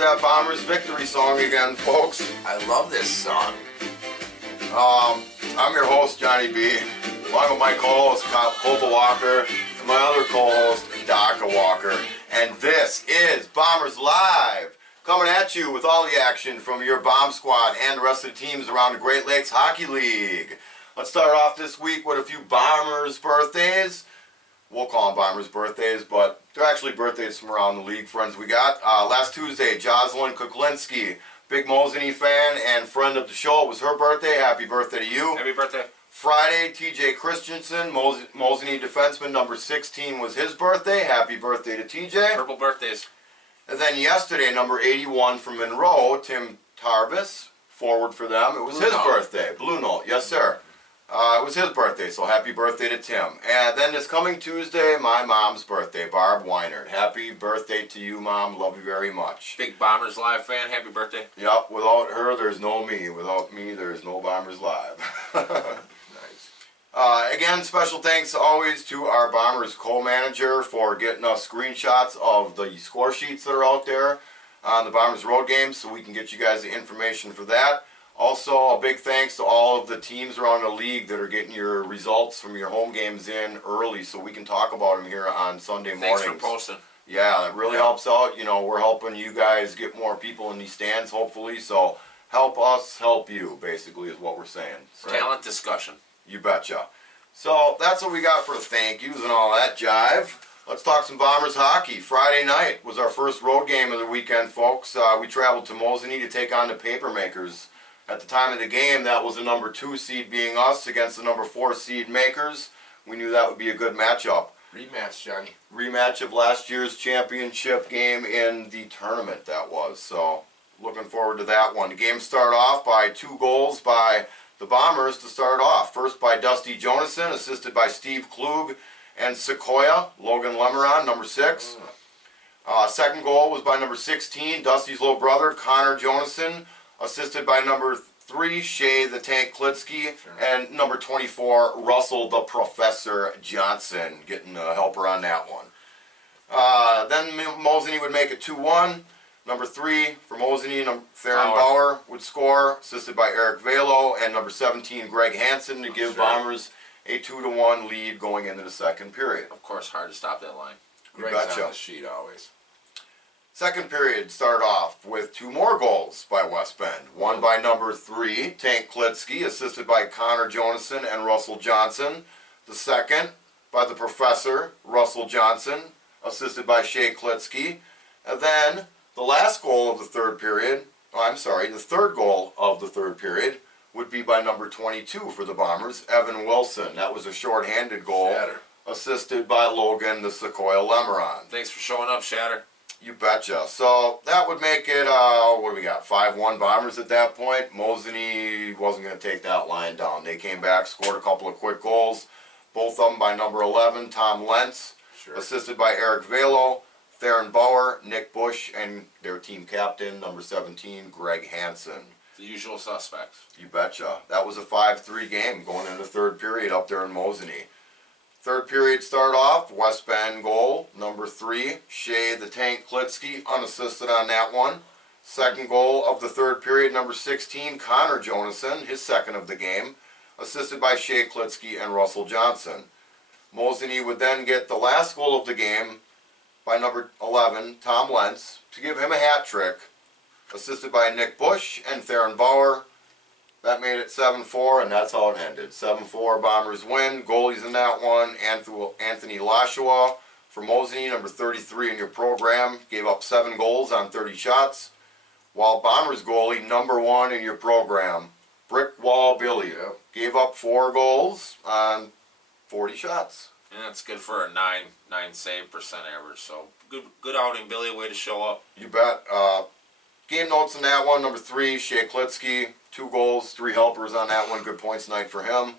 that Bombers victory song again, folks. I love this song. I'm your host, Johnny B. Along with my co-host, Copa Walker, and my other co-host, Daka Walker. And this is Bombers Live, coming at you with all the action from your Bomb Squad and the rest of the teams around the Great Lakes Hockey League. Let's start off this week with a few Bombers birthdays. We'll call them Bombers birthdays, but they're actually birthdays from around the league friends we got. Last Tuesday, Jocelyn Kuklinski, big Mosinee fan and friend of the show. It was her birthday. Happy birthday to you. Happy birthday. Friday, TJ Christensen, Mosinee defenseman number 16 was his birthday. Happy birthday to TJ. Purple birthdays. And then yesterday, number 81 from Monroe, Tim Tarvis, forward for them. It was his birthday. Blue Note, yes sir. It was his birthday, so happy birthday to Tim. And then this coming Tuesday, my mom's birthday, Barb Weinert. Happy birthday to you, Mom. Love you very much. Big Bombers Live fan. Happy birthday. Yep, without her, there's no me. Without me, there's no Bombers Live. Nice. Again, special thanks always to our Bombers co-manager for getting us screenshots of the score sheets that are out there on the Bombers road games so we can get you guys the information for that. Also, a big thanks to all of the teams around the league that are getting your results from your home games in early so we can talk about them here on Sunday mornings. Thanks for posting. Yeah, that really helps out. You know, we're helping you guys get more people in these stands, hopefully. So help us help you, basically, is what we're saying. Right? Talent discussion. You betcha. So that's what we got for the thank yous and all that jive. Let's talk some Bombers hockey. Friday night was our first road game of the weekend, folks. We traveled to Mosinee to take on the Papermakers. At the time of the game, that was the number 2 seed being us against the number 4 seed Makers. We knew that would be a good matchup. Rematch, Johnny. Rematch of last year's championship game in the tournament, that was. So, looking forward to that one. The game started off by 2 goals by the Bombers to start off. First by Dusty Jonason, assisted by Steve Klug and Sequoia, Logan Lemeron, number 6. Second goal was by number 16, Dusty's little brother, Connor Jonason, assisted by number 3, Shea the Tank Klitsky, and number 24, Russell the Professor Johnson, getting a helper on that one. Then Mosinee would make it 2-1. Number 3 for Mosinee, Theron Bauer would score, assisted by Eric Velo, and number 17, Greg Hansen, to give Bombers a 2-1 lead going into the second period. Of course, hard to stop that line. Greg's on the sheet always. Second period started off with 2 more goals by West Bend. One by number 3, Tank Klitsky, assisted by Connor Jonason and Russell Johnson. The second by the Professor, Russell Johnson, assisted by Shea Klitsky. And then the last goal of the third period, the third goal of the third period would be by number 22 for the Bombers, Evan Wilson. That was a shorthanded goal, assisted by Logan the Sequoia Lemeron. Thanks for showing up, Shatter. You betcha. So that would make it, what do we got, 5-1 Bombers at that point. Mosinee wasn't going to take that line down. They came back, scored a couple of quick goals, both of them by number 11, Tom Lentz, assisted by Eric Velo, Theron Bauer, Nick Bush, and their team captain, number 17, Greg Hansen. The usual suspects. You betcha. That was a 5-3 game going into the third period up there in Mosinee. Third period started off, West Bend goal, number 3, Shea the Tank Klitsky, unassisted on that one. Second goal of the third period, number 16, Connor Jonason, his second of the game, assisted by Shea Klitsky and Russell Johnson. Mosinee would then get the last goal of the game by number 11, Tom Lentz, to give him a hat trick, assisted by Nick Bush and Theron Bauer. That made it 7-4, and that's how it ended. 7-4, Bombers win. Goalies in that one, Anthony Lashawa for Mosinee, number 33 in your program, gave up 7 goals on 30 shots, while Bombers goalie, number 1 in your program, Brick Wall Billy, gave up 4 goals on 40 shots. And that's good for a 9 save % average. So good outing, Billy. Way to show up. You bet. Game notes in that one, number 3, Shea Klitsky, 2 goals, 3 helpers on that one. Good points night for him.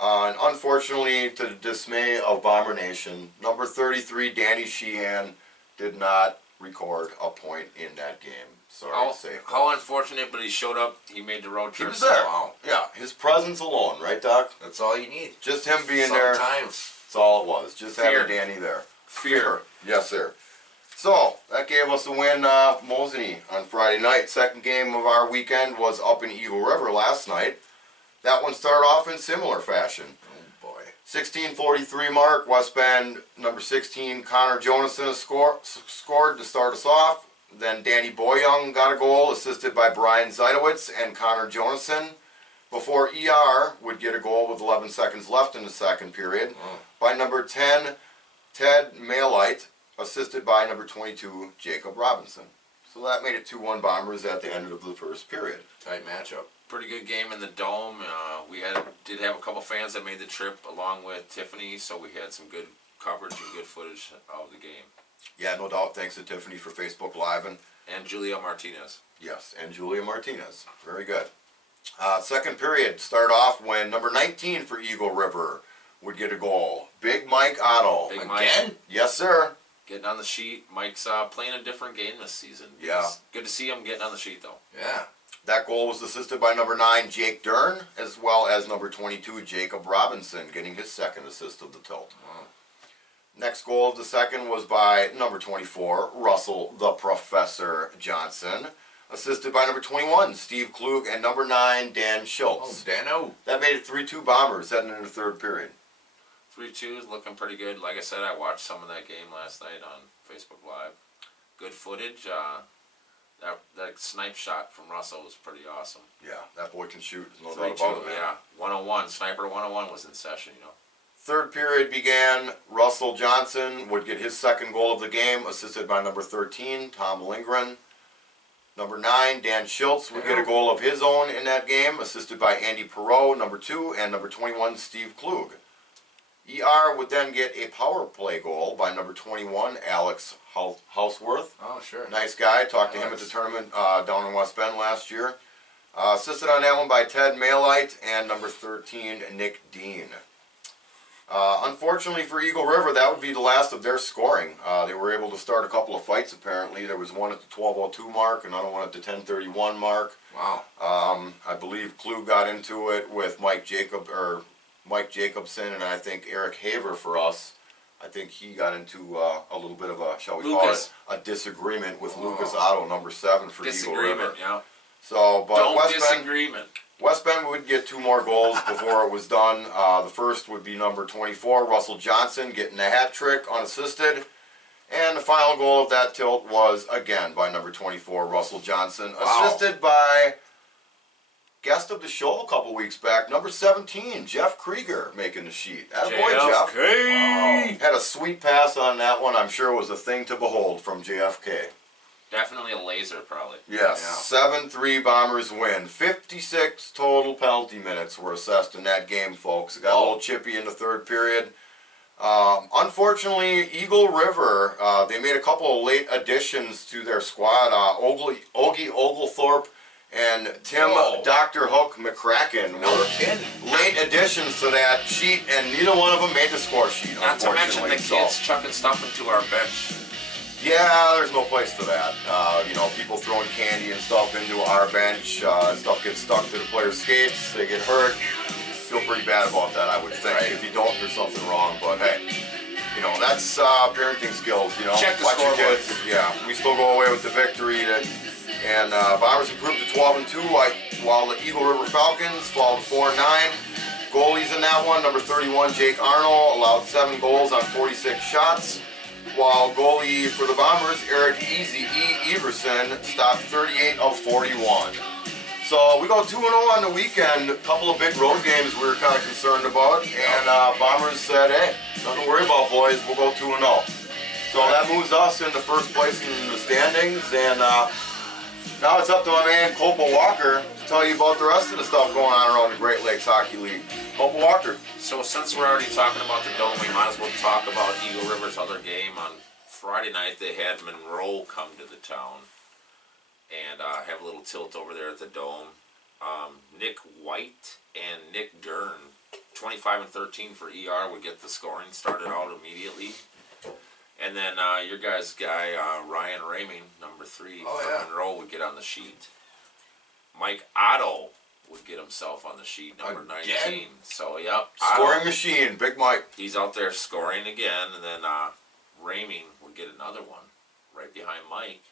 And unfortunately, to the dismay of Bomber Nation, number 33, Danny Sheehan, did not record a point in that game. Sorry to say. How unfortunate, but he showed up. He made the road trip. He was there. Yeah, his presence alone, right, Doc? That's all you need. Just him being there. Sometimes. That's all it was. Just having Danny there. Fear. Yes, sir. So, that gave us the win, Mosinee on Friday night. Second game of our weekend was up in Eagle River last night. That one started off in similar fashion. Oh boy. 16:43 mark, West Bend, number 16, Connor Jonason scored to start us off. Then Danny Boyoung got a goal, assisted by Brian Zeidowitz and Connor Jonason, before ER would get a goal with 11 seconds left in the second period by number 10, Ted Malite, assisted by number 22, Jacob Robinson. So that made it 2-1 Bombers at the end of the first period. Tight matchup. Pretty good game in the Dome. We did have a couple fans that made the trip along with Tiffany, so we had some good coverage and good footage of the game. Yeah, no doubt. Thanks to Tiffany for Facebook Live and Julia Martinez. yes, and Julia Martinez. Very good. Second period started off when number 19 for Eagle River would get a goal. Big Mike Otto. Big Mike. Again? Yes, sir. Getting on the sheet. Mike's playing a different game this season. Yeah. It's good to see him getting on the sheet, though. Yeah. That goal was assisted by number 9, Jake Dern, as well as number 22, Jacob Robinson, getting his second assist of the tilt. Wow. Next goal of the second was by number 24, Russell the Professor Johnson, assisted by number 21, Steve Klug, and number 9, Dan Oh, Schultz. Dano. That made it 3-2 Bombers heading into the third period. 3-2 is looking pretty good. Like I said, I watched some of that game last night on Facebook Live. Good footage. That snipe shot from Russell was pretty awesome. Yeah, that boy can shoot. There's no 3-2, doubt about it, man. yeah. 101. Sniper 101 was in session, you know. Third period began. Russell Johnson would get his second goal of the game, assisted by number 13, Tom Lindgren. Number 9, Dan Schultz would get a goal of his own in that game, assisted by Andy Perot, number 2, and number 21, Steve Klug. ER would then get a power play goal by number 21, Alex Houseworth. Oh, sure. Nice guy. Talked to him at the tournament down in West Bend last year. Assisted on that one by Ted Malite and number 13, Nick Dean. Unfortunately for Eagle River, that would be the last of their scoring. They were able to start a couple of fights, apparently. There was one at the 12:02 mark, another one at the 10:31 mark. Wow. I believe Klug got into it with Mike Jacobson, and I think Eric Haver for us. I think he got into a little bit of a, shall we Lucas. call it, a disagreement with Lucas Otto, number 7 for Eagle River. Disagreement, yeah. So, but Don't disagreement. West Bend would get 2 more goals before it was done. The first would be number 24, Russell Johnson, getting a hat trick unassisted. And the final goal of that tilt was, again, by number 24, Russell Johnson, assisted by guest of the show a couple weeks back, number 17, Jeff Krieger, making the sheet. Attaboy, Jeff. JFK. Had a sweet pass on that one. I'm sure it was a thing to behold from JFK. Definitely a laser, probably. Yes, 7-3 Bombers win. 56 total penalty minutes were assessed in that game, folks. It got a little chippy in the third period. Unfortunately, Eagle River, they made a couple of late additions to their squad. Ogie Oglethorpe and Tim Dr. Hook McCracken were late additions to that sheet, and neither one of them made the score sheet, Not to mention unfortunately. the kids chucking stuff into our bench. Yeah, there's no place for that. People throwing candy and stuff into our bench. Stuff gets stuck to the players' skates. They get hurt. Feel pretty bad about that, I would think. Right. If you don't, there's something wrong. But hey, that's parenting skills. Check the Watch your scoreboard. kids. Yeah, we still go away with the victory. And Bombers improved to 12-2, while the Eagle River Falcons fall to 4-9. Goalies in that one, number 31, Jake Arnold, allowed 7 goals on 46 shots. While goalie for the Bombers, Eric Easy E. Everson, stopped 38 of 41. So we go 2-0 on the weekend. A couple of big road games we were kind of concerned about. And Bombers said, hey, nothing to worry about, boys. We'll go 2-0. So that moves us into first place in the standings. And now it's up to my man, Copa Walker, to tell you about the rest of the stuff going on around the Great Lakes Hockey League. Copa Walker. So since we're already talking about the Dome, we might as well talk about Eagle River's other game. On Friday night, they had Monroe come to the town and have a little tilt over there at the Dome. Nick White and Nick Dern, 25 and 13 for ER, would get the scoring started out immediately. And then your guys' guy, Ryan Raming, number 3 for Monroe, would get on the sheet. Mike Otto would get himself on the sheet, number 19. So, yep. Scoring machine, Big Mike. He's out there scoring again. And then Raming would get another one. right behind Mike.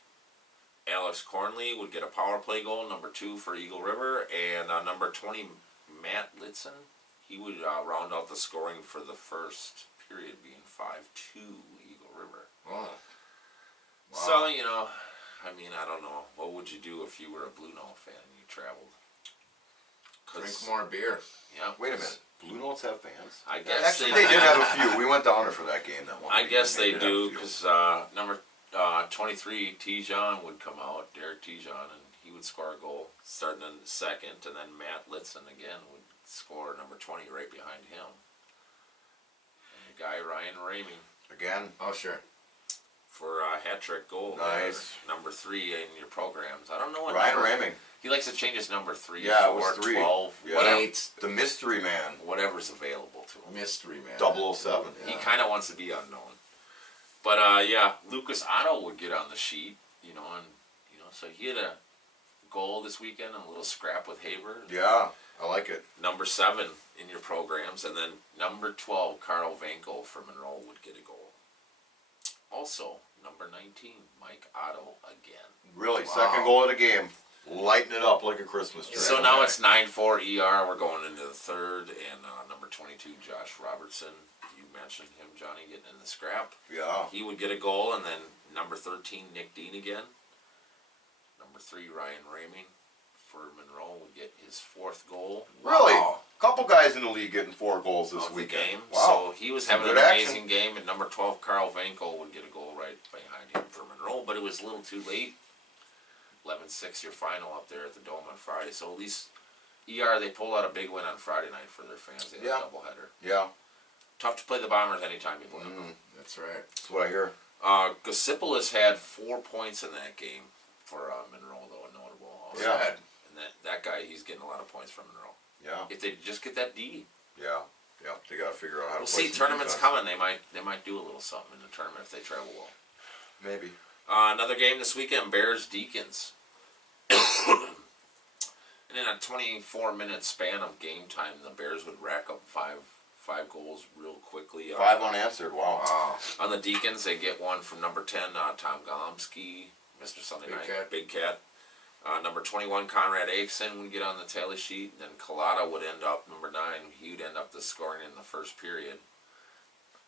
Alex Cornley would get a power play goal, number 2 for Eagle River, and number 20, Matt Litzen, he would round out the scoring for the first period, being 5-2 Eagle River. Oh. Wow. So, you know, I mean, I don't know. What would you do if you were a Blue Note fan and you traveled? Drink more beer. Yeah. Wait a minute. Blue Notes have fans? I guess Actually, they did have a few. We went down there for that game that one I week, guess and they did have a do, few. because number 23, Tijon would come out, Derek Tijon, and he would score a goal, starting in the second, and then Matt Litzen again would score number 20 right behind him. And the guy, Ryan Ramey, Again, Oh, sure. for a hat-trick goal. Nice. There, number 3 in your programs. I don't know what Ryan number. Raming. He likes to change his number 3, Yeah, it 4, was 3. 12, Yeah. whatever, 8. The mystery man, whatever's available to him. Mystery man. 007. He Yeah. kind of wants to be unknown. But yeah, Lucas Otto would get on the sheet, you know, and so he had a goal this weekend, a little scrap with Haber. Yeah, I like it. Number 7 in your programs, and then number 12, Carl Vanko for Monroe would get a goal. Also, number 19, Mike Otto again. Really, Wow. second goal of the game. Lighting it up like a Christmas tree. So now it's 9-4 ER. We're going into the third, and number 22, Josh Robertson. You mentioned him, Johnny, getting in the scrap. Yeah. He would get a goal, and then number 13, Nick Dean again. Number 3, Ryan Ramey for Monroe would get his 4th goal Really? Wow. Couple guys in the league getting 4 goals this of the weekend. game. Wow. So he was Some having an good action. amazing game, and number 12, Carl Vanko would get a goal right behind him for Monroe, but it was a little too late. 11-6 your final up there at the Dome on Friday. So at least ER, they pulled out a big win on Friday night for their fans. They had Yeah. a doubleheader. Yeah, Tough to play the Bombers anytime you play them. That's right. that's what I hear. Gosipolis had 4 points in that game for Monroe, though, a notable. Also. Yeah. And that guy, he's getting a lot of points from Monroe. Yeah, If they just get that D. yeah, yeah. They got to figure out how We'll to play see, some tournaments defense. coming. They might do a little something in the tournament if they travel well. Maybe. Another game this weekend, Bears Deacons. And in a 24-minute span of game time, the Bears would rack up five goals real quickly. 5 unanswered. Wow. Wow. On the Deacons, they get one from number 10, Tom Golomsky, Mr. Sunday Big Night, Cat. Big Cat. Number 21, Conrad Aikson would get on the tally sheet. Then Collada would end up, number 9, he would end up the scoring in the first period.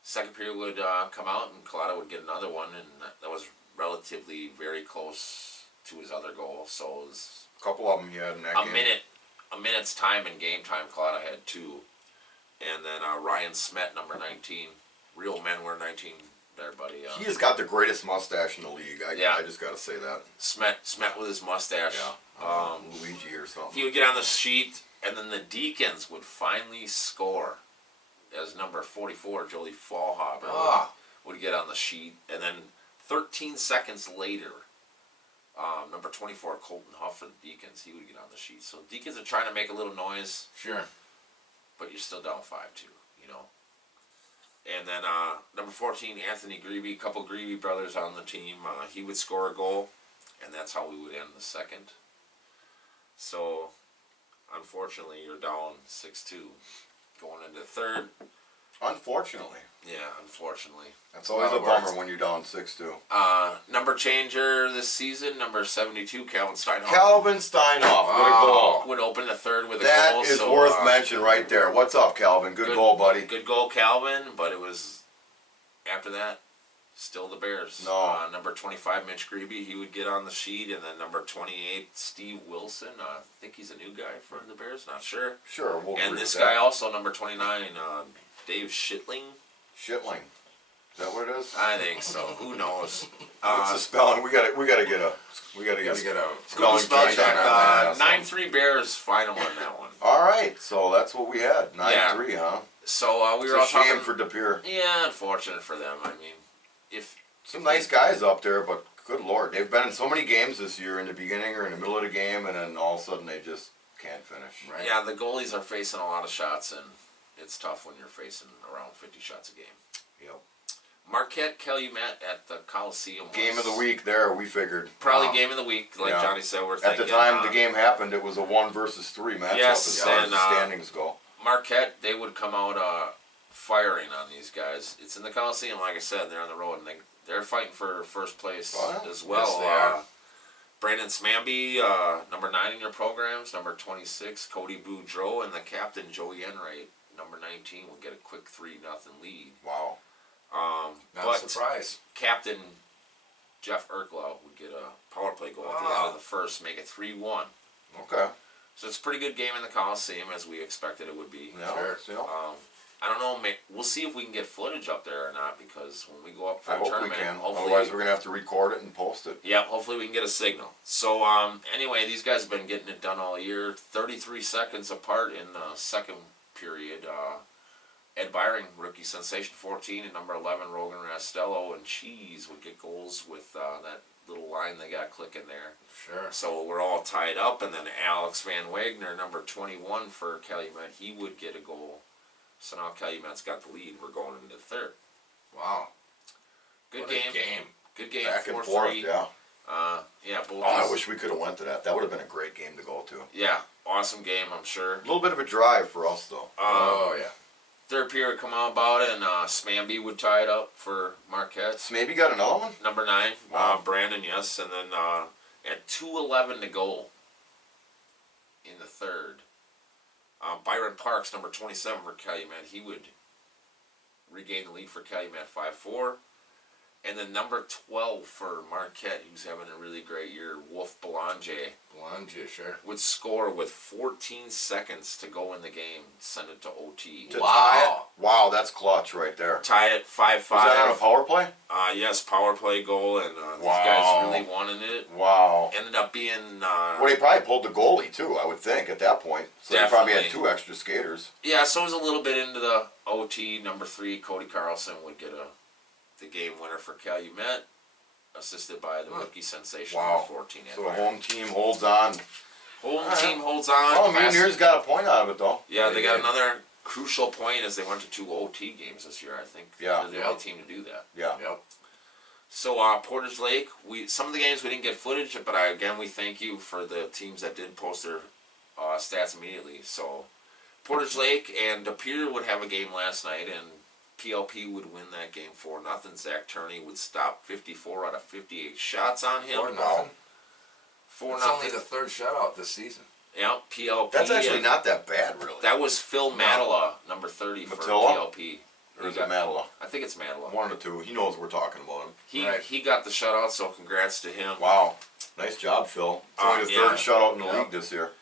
Second period would come out, and Collada would get another one, and that was relatively very close to his other goal. So it was Couple of them he had in that game. a minute's time in game time. Collada had 2, and then Ryan Smet, number 19. Real men wear 19 there, buddy. He has got the greatest mustache in the league. Yeah. I just got to say that. Smet with his mustache. Yeah. Luigi or something. He would get on the sheet, and then the Deacons would finally score. As number 44, Jolie Fallhaber, Ah. would get on the sheet, and then 13 seconds later, number 24, Colton Huff for the Deacons, he would get on the sheet. So Deacons are trying to make a little noise, Sure. but you're still down 5-2, you know. And then number 14, Anthony Greavy, couple Greavy brothers on the team. He would score a goal, and that's how we would end the second. So, unfortunately, you're down 6-2 going into third. Unfortunately. Yeah, unfortunately. That's always Well, a it works. bummer when you're down 6-2. Number changer this season, number 72, Calvin Steinhoff. Calvin Steinhoff. What a Wow. goal. Would open the third with a That goal. is so, worth mention right there. What's up, Calvin? Good goal, buddy. Good goal, Calvin, but it was, after that, still the Bears. No. Number 25, Mitch Greeby, he would get on the sheet, and then number 28, Steve Wilson. I think he's a new guy for the Bears, not sure. Sure, we'll And agree this with guy that. also, number 29, Dave Shitling. Shitling. Is that what it is? I think so. Who knows? What's the spelling? We gotta get Gotta get a spelling Spell check check. on that. 9-3 Bears final in that one. All right, so that's what we had. 9-3, huh? So we It's were a all shame talking. for De Pere. Yeah, unfortunate for them. I mean, if Some nice guys up there, but good lord, they've been in so many games this year in the beginning or in the middle of the game, and then all of a sudden they just can't finish. Right. yeah, the goalies are facing a lot of shots, and it's tough when you're facing around 50 shots a game. Yep. Marquette Calumet at the Coliseum. Game of was the week there, we figured. Probably Wow. game of the week, like Yeah. Johnny said. We're At thinking, the time the game happened, it was a 1-3 matchup Yes, as far as and, the standings go. Marquette, they would come out firing on these guys. It's in the Coliseum, like I said. They're on the road, and they're fighting for first place Oh, yeah. as well. Yes, they are. Brandon Smamby, number 9 in your programs, number 26, Cody Boudreau, and the captain, Joey Enright, number 19, will get a quick 3-0 lead. Wow. Not But a surprise. Captain Jeff Erklau would get a power play goal at the end of the first, make it 3-1. Okay. So it's a pretty good game in the Coliseum, as we expected it would be. Yeah. Sure. So, I don't know. We'll see if we can get footage up there or not, because when we go up for I the hope we tournament, can. hopefully, Otherwise, we're gonna have to record it and post it. yeah, hopefully we can get a signal. So anyway, these guys have been getting it done all year. 33 seconds apart in the second period. Ed Byring, rookie sensation, 14, and number 11, Rogan Rastello, and Cheese would get goals with that little line they got clicking there. Sure. So we're all tied up, and then Alex Van Wagner, number 21 for Calumet, he would get a goal. So now Calumet's got the lead. We're going into the third. Wow. Good What a game. game. Good game. Back and 4-3. forth. Yeah. Yeah, both. Oh, I these- wish we could have went to that. That would have been a great game to go to. Yeah, awesome game, I'm sure. A little bit of a drive for us, though. Oh yeah. Third period come on about it, and Smamby would tie it up for Marquette. Maybe got another one. Number 9, Wow. Brandon, yes, and then at 2:11 to go in the third, Byron Parks, number 27 for Calumet, he would regain the lead for Calumet 5-4. And then number 12 for Marquette, who's having a really great year, Wolf Belanger, Belanger, sure. would score with 14 seconds to go in the game, send it to OT. To Wow. tie it? Wow, that's clutch right there. Tie it 5-5. Was that on a power play? Yes, power play goal, and these Wow. guys really wanted it. Wow. Ended up being Well, they probably pulled the goalie too, I would think, at that point. So they probably had Definitely. 2 extra skaters. yeah. So it was a little bit into the OT. Number 3, Cody Carlson would get the game winner for Calumet, assisted by the rookie sensation Wow. number 14. So the home team holds on. Home team holds on. Oh, Class- Mutineers got a point out of it, though. Yeah, they got did. another crucial point as they went to 2 OT games this year. I think Yeah. they're the only team to do that. Yeah. Yep. So Portage Lake, some of the games we didn't get footage, but again we thank you for the teams that did post their stats immediately. So Portage Lake and De Pere would have a game last night, and PLP would win that game 4-0. Zach Turney would stop 54 out of 58 shots on him. 4-0. 4-0. It's only the third shutout this season. Yeah, PLP. That's actually and not that bad, really. That was Phil Matala, number 30 for Matilla? PLP. Or is He it got- Matala? I think it's Matala. One of the two. He knows we're talking about him. Right. He got the shutout, so congrats to him. Wow. Nice job, Phil. It's only the third yeah. shutout in the Yeah. league this year.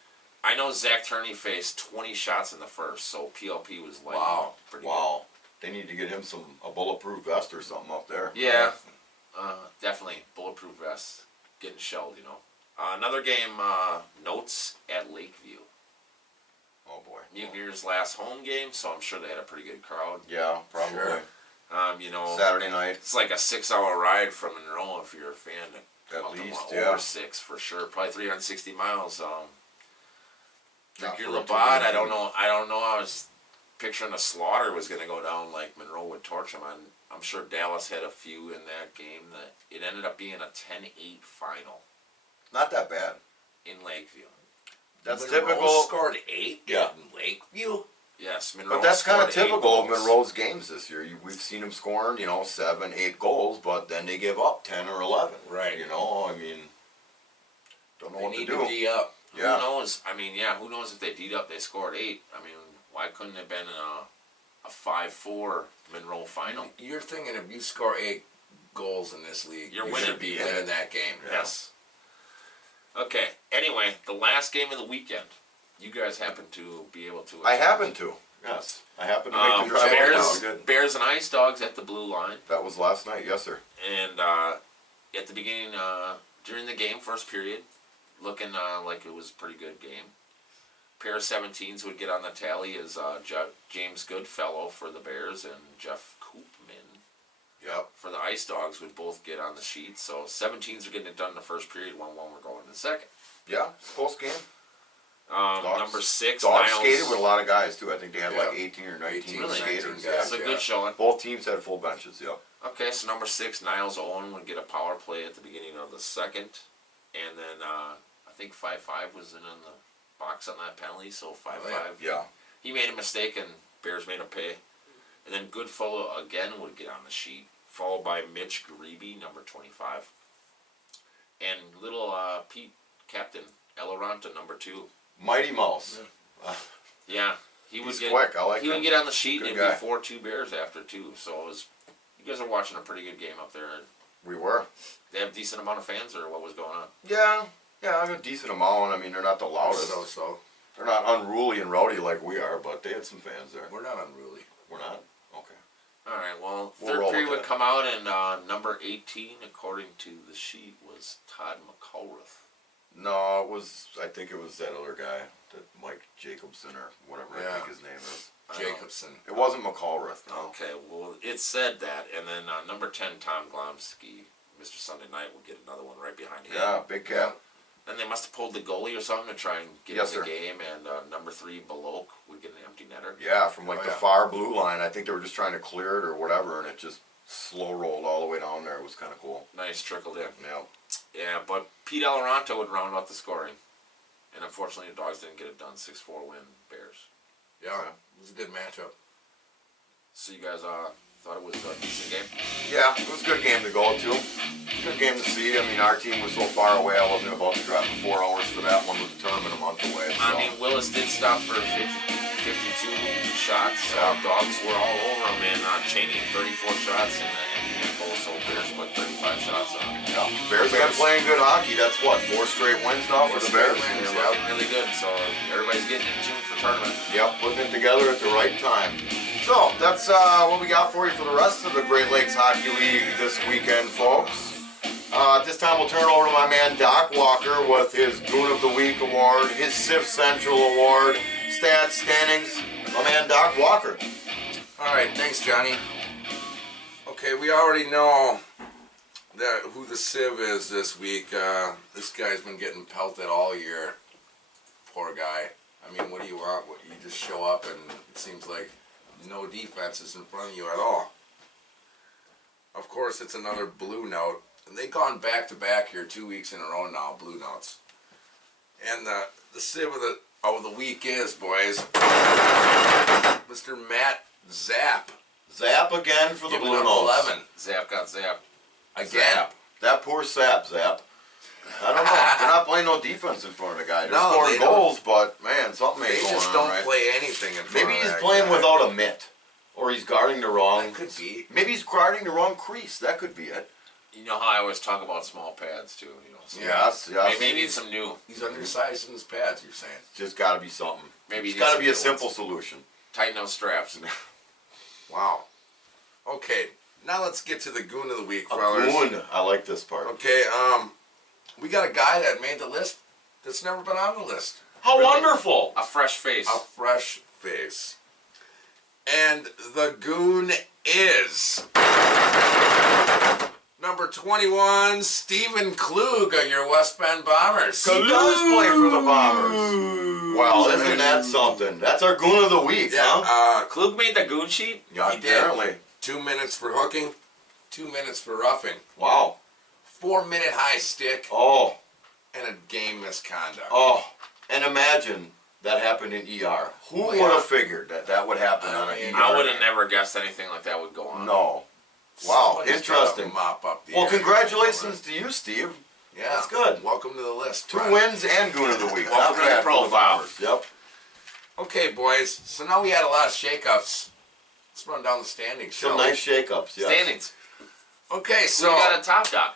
I know Zach Turney faced 20 shots in the first, so PLP was like Wow. pretty Wow. They need to get him a bulletproof vest or something up there. good. Yeah, definitely bulletproof vest. Getting shelled, you know. Another game, Notes at Lakeview. Oh boy. Mutineers' last home game, so I'm sure they had a pretty good crowd. Yeah, probably. Sure. You know, Saturday night. it's like a 6-hour ride from Monroe if you're a fan. To At come up to least, over yeah. 6 for sure. Probably 360 miles. Not Your for a Labatt, two-game I don't game. know. I was picturing a slaughter was going to go down like Monroe would torch them. I'm sure Dallas had a few in that game. That it ended up being a 10-8 final Not that bad. in Lakeview. That's Monroe typical. Scored 8 Yeah. in Lakeview. Yes, Monroe. But that's kind of scored 8 typical of goals. Monroe's games this year. We've seen them scoring, 7, 8 goals, but then they give up 10 or 11. Right. I mean, don't know They what to need do. to D up. Yeah. Who knows? I mean, yeah. Who knows if they beat up? They scored 8. I mean, why couldn't it have been a 5-4 Monroe final? You're thinking if you score 8 goals in this league, You're you winning. should be winning that game. Yes. Okay. Anyway, the last game of the weekend. You guys happen to be able to. I happen to. Yes. I happen to make the drive. Bears, now. Good. Bears and Ice Dogs at the blue line, That was last night. Yes, sir. and at the beginning, during the game, first period, looking like it was a pretty good game. Pair of 17s would get on the tally as James Goodfellow for the Bears and Jeff Koopman Yep. for the Ice Dogs would both get on the sheet. So 17s are getting it done in the first period. 1-1 we're going in the second. Yeah. Close game. Dogs- Number 6, Dogs Niles. skated with a lot of guys too. I think they had like Yeah. 18 or 19 Really? skaters. 19 Yeah. guys. That's a good showing. Both teams had full benches. Yep. Okay, so number 6, Niles Owen would get a power play at the beginning of the second. And then I think 5-5 was in on the box on that penalty, so 5-5. Yeah. He made a mistake and Bears made him pay. And then Goodfellow again would get on the sheet followed by Mitch Grebe, number 25. And little Pete, Captain Eloranta, number 2. Mighty Mouse. Yeah, he would He's get quick. I like he him. would get on the sheet Good and guy. it'd be 4-2 Bears after 2. So it was, you guys are watching a pretty good game up there. We were. They have a decent amount of fans, or what was going on? Yeah, a decent amount. I mean, they're not the loudest. So. They're not unruly and rowdy like we are, but they had some fans there. We're not unruly. We're not? Okay. All right, well, We'll third roll period with would that. come out, and number 18, according to the sheet, was Todd McElrath. No, I think it was that other guy, that Mike Jacobson or whatever I Yeah. think his name is. Jacobson. It wasn't McCallreth, no. Okay, well, it said that, and then number 10, Tom Glomsky, Mr. Sunday Night, would get another one right behind him. Yeah, big cap. Then they must have pulled the goalie or something to try and get Yes, in the sir. game, and number 3, Balok, would get an empty netter. Yeah, from like Oh, the yeah. far blue line. I think they were just trying to clear it or whatever, and it just slow rolled all the way down there. It was kind of cool. Nice, trickled in. Yeah. Yeah, but Pete Eloranta would round out the scoring. And unfortunately, the Dogs didn't get it done. 6-4 win, Bears. Yeah, it was a good matchup. So you guys thought it was a decent game? Yeah, it was a good game to go to. Good game to see. I mean, our team was so far away, I wasn't about to drive for 4 hours for that one with the tournament a month away. So. I mean, Willis did stop for 52 shots. Yeah. Dogs were all over him, and Cheney 34 shots, and handful. So Bears put 35 shots on. Yeah. Bears have been playing good hockey. That's what, 4 straight wins now for the Bears? They're looking really good, so everybody's getting in tune for tournament. Yep, putting it together at the right time. So, that's what we got for you for the rest of the Great Lakes Hockey League this weekend, folks. At this time, we'll turn it over to my man Doc Walker with his Goon of the Week award, his SIF Central award, stats, standings. My man Doc Walker. All right, thanks, Johnny. Okay, we already know that who the Civ is this week. This guy's been getting pelted all year. Poor guy. I mean, what do you want? You just show up and it seems like no defense is in front of you at all. Of course, it's another blue note. And they've gone back-to-back here 2 weeks in a row now, blue notes. And the Civ of the week is, boys, Mr. Matt Zapp. Zap again for the Giving Blue up Notes. 11. Zap got zapped. Again. Zap. That poor Zap. I don't know. They're not playing no defense in front of the guy. They're No, scoring they don't. goals, but man, something ain't They going just on, don't right? play anything in front Maybe of he's that playing guy. without a mitt. Or he's guarding the wrong... That could be. Maybe he's guarding the wrong crease. That could be it. You know how I always talk about small pads too. You know, so Yes. maybe he needs some new. He's undersized in his pads, you're saying. Just got to be something. Maybe It's he got to needs be a some new simple ones. solution. Tighten those straps. Wow. Okay, now let's get to the Goon of the Week, A fellas. goon. I like this part. Okay, we got a guy that made the list that's never been on the list. How wonderful! A fresh face. A fresh face. And the Goon is number 21, Stephen Klug of your West Bend Bombers. He does play for the Bombers. Well, isn't that something? That's our goon of the week, huh? Yeah, Klug made the goon sheet. Yeah, he did. apparently. 2 minutes for hooking, 2 minutes for roughing, Wow. 4-minute high stick, Oh. and a game misconduct. Oh. And imagine that happened in ER. Who Oh, would yeah. have figured that that would happen on an mean, ER? I would have never guessed anything like that would go on. No. Wow, Somebody's interesting. gotta Mop up the Well, area. congratulations to you, Steve. Yeah, That's good. Welcome to the list. 2 Brett. wins and goon of the week. Welcome Not to the bad for the profile. Bombers. Yep. Okay, boys. So now we had a lot of shakeups. Let's run down the standings. Some shall nice shakeups. Yes. Standings. we? Okay, So so we got a top dog.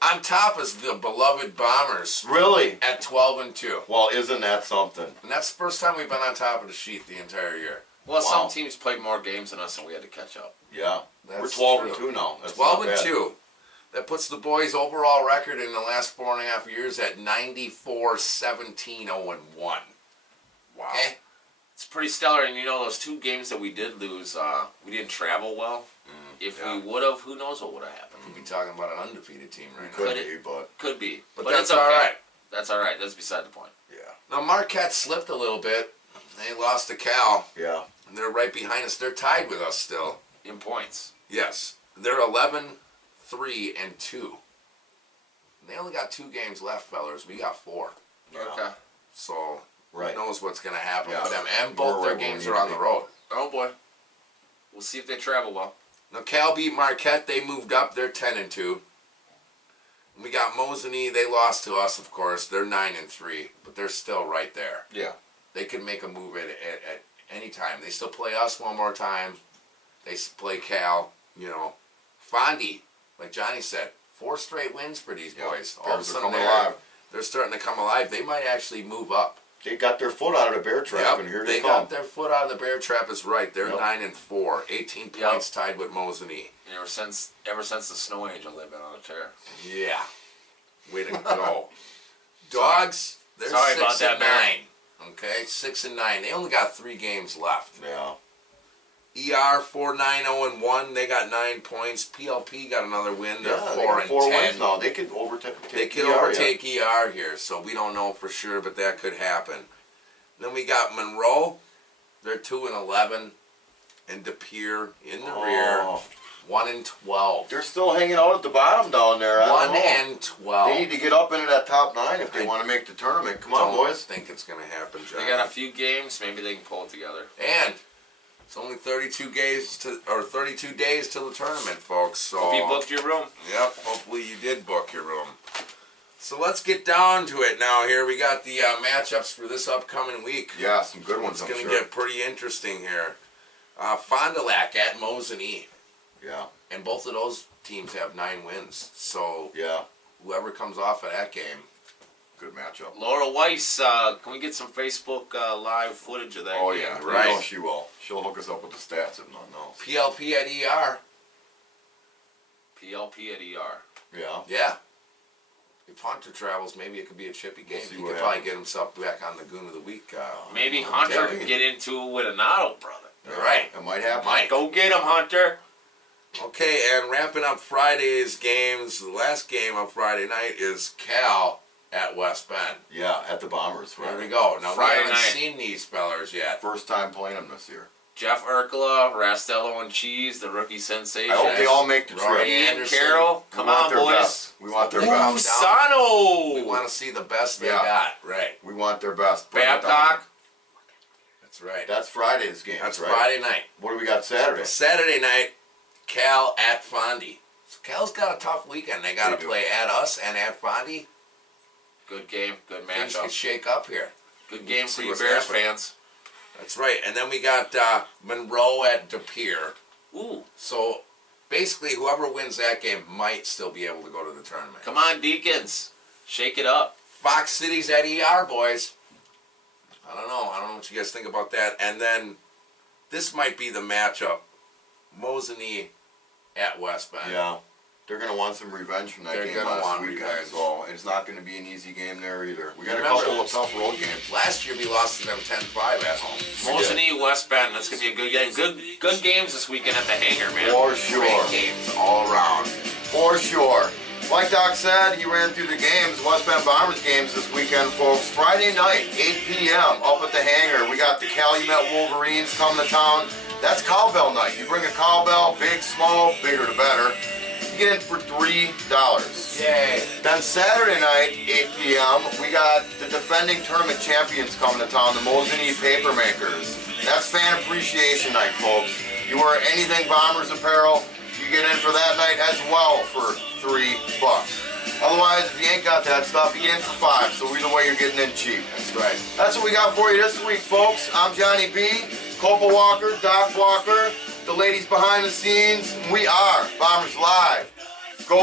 on top is the beloved Bombers Really? at 12-2, Well, isn't that something? and that's the first time we've been on top of the sheet the entire year. Well, Wow. some teams played more games than us, and we had to catch up. Yeah. We're That's 12 true. and 2 now. That's 12 not and bad. 2. That puts the boys' overall record in the last 4.5 years at 94-17-0-1. Wow. Okay. It's pretty stellar, and you know those 2 games that we did lose, we didn't travel well. If yeah. we would have, who knows what would have happened? We'd be talking about an undefeated team right now. Could Could be, but Could be, But it's that's okay. all right. That's all right. That's beside the point. yeah. Now Marquette slipped a little bit. They lost to Cal, Yeah. and they're right behind us. They're tied with us still. In points. Yes. They're 11-3-2. They only got 2 games left, fellas. We got 4. Yeah. Okay. So Right. who knows what's going to happen Yeah. with them. And both We're their right where games we are need on to the be. road. Oh boy. We'll see if they travel well. Now Cal beat Marquette. They moved up. They're 10-2. We got Mosinee. They lost to us, of course. They're 9-3, but they're still right there. Yeah. They can make a move at any time. They still play us one more time. They play Cal. You know, Fondy, like Johnny said, 4 straight wins for these boys. All of a Bears are sudden coming alive. they're starting to come alive. They might actually move up. They got their foot out of the bear trap, and here they come. got their foot out of the bear trap. Is right. They're Yep. 9-4, 18 Yep. points tied with Mosinee. Ever since the Snow Angel, they've been on a tear. Yeah, way to go. Dogs, they're Sorry 6 about that, and 9. Okay, 6 and 9. They only got 3 games left. Yeah. ER 4-9-0-1. They got 9 points. PLP got another win. They're Yeah, 4 got 4 and 10. wins now. They could overtake. They could ER, overtake ER here, so we don't know for sure, but that could happen. Then we got Monroe. They're 2-11, and De Pere in the rear, Oh. 1-12. They're still hanging out at the bottom down there. I don't know. 1-12. They need to get up into that top 9 if they want to make the tournament. Come on, Don't boys. think it's gonna happen, John. They got a few games. Maybe they can pull it together. And it's only 32 days till the tournament, folks. So Hope you booked your room. Yep, hopefully you did book your room. So let's get down to it now. Here we got the matchups for this upcoming week. Yeah, some good ones. It's I'm going to sure. get pretty interesting here. Fond du Lac at Mosinee, Yeah. and both of those teams have 9 wins. So Yeah. whoever comes off of that game, Good matchup. Laura Weiss, can we get some Facebook live footage of that? Oh game? yeah, right. I know she will. She'll hook us up with the stats if nothing else. PLP at ER. PLP at ER. Yeah. Yeah. If Hunter travels, maybe it could be a chippy game. see He what could probably happens. get himself back on the Goon of the Week. Maybe I'm Hunter telling can you. get into it with an auto, brother. Right. It might happen. Might. Go get him, Hunter. Okay, and wrapping up Friday's games, the last game of Friday night is Cal at West Bend. Yeah, at the Bombers. There we Right. go. Now, Friday we haven't night. seen these fellers yet. First time playing them this year. Jeff Urkela, Rastello and Cheese, the rookie sensation. I hope they all make the Rory trip. Ian Anderson. Carroll, We come want on, their boys. best. We want their Ooh, best. Sano. We want to see the best they Yeah. got. Right. We want their best. Bring it down. Babcock. That's right. That's Friday's game. That's right? Friday night. What do we got Saturday? Saturday night, Cal at Fondy. So Cal's got a tough weekend. They got to They do. play at us and at Fondy. Good game, good Things could matchup. shake up here. Good game See for you what's Bears happening. fans. That's right. And then we got Monroe at De Pere. Ooh, So basically, whoever wins that game might still be able to go to the tournament. come on, Deacons. Shake it up. Fox City's at ER, boys. I don't know what you guys think about that. And then this might be the matchup. Mosinee at West Bend. Yeah. They're going to want some revenge from that They're game gonna last want weekend. revenge. So it's not going to be an easy game there either. We got a Remember- couple of tough road games. Last year we lost to them 10-5 at home. Mosinee, West Bend. That's gonna be a good game. Good games this weekend at the hangar, man. For sure. Great games all around. For sure. Like Doc said, he ran through the games, West Bend Bombers games this weekend, folks. Friday night, 8 p.m. up at the hangar. We got the Calumet Wolverines coming to town. That's cowbell night. You bring a cowbell, big, small, bigger the better. You get in for $3. Yay. Then Saturday night, 8 p.m., we got the defending tournament champions coming to town, the Mosinee Papermakers. That's fan appreciation night, folks. You wear anything Bombers apparel, you get in for that night as well for $3. Otherwise, if you ain't got that stuff, you get in for $5. So either way, you're getting in cheap. That's right. That's what we got for you this week, folks. I'm Johnny B, Copa Walker, Doc Walker, the ladies behind the scenes. We are Bombers Live. Go!